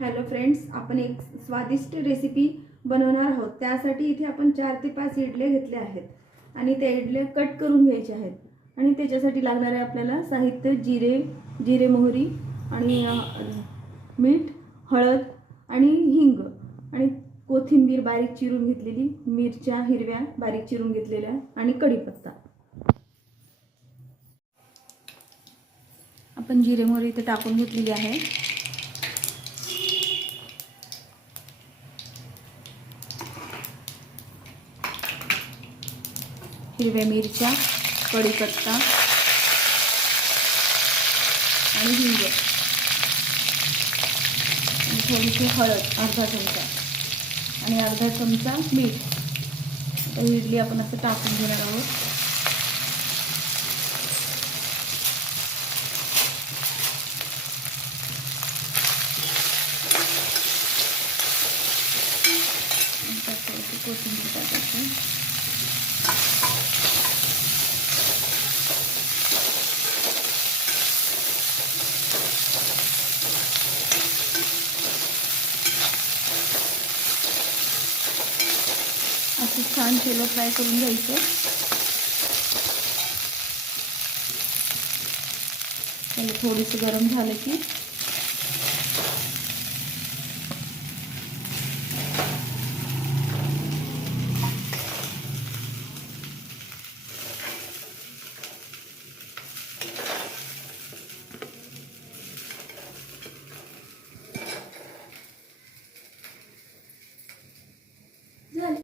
Hello friends, आपण एक स्वादिष्ट रेसिपी बनवणार आहोत। त्यासाठी इथे आपण 4 ते 5 इडल्या घेतल्या आहेत आणि त्या इडल्या कट करून घ्यायच्या आहेत आणि त्याच्यासाठी लागणारे आपल्याला साहित्य जिरे मोहरी आणि मीठ, हळद आणि हिंग आणि कोथिंबीर बारीक चिरून घेतलेली, मिरच्या हिरव्या बारीक चिरून घेतलेल्या आणि कढीपत्ता। आपण जिरे मोहरी इथे टाकून घेतलेली आहे। हिरव्या मिरच्या, कढीपत्ता आणि हिंग आणि थोडीशी हळद अर्धा चमचा आणि अर्धा चमचा मीठ। आता इडली आपण असं टाकून घेणार आहोत। कोथिंबीर टाकायची। असं छान शेलो फ्राय करून घ्यायचं। त्याला थोडीसं गरम झालं की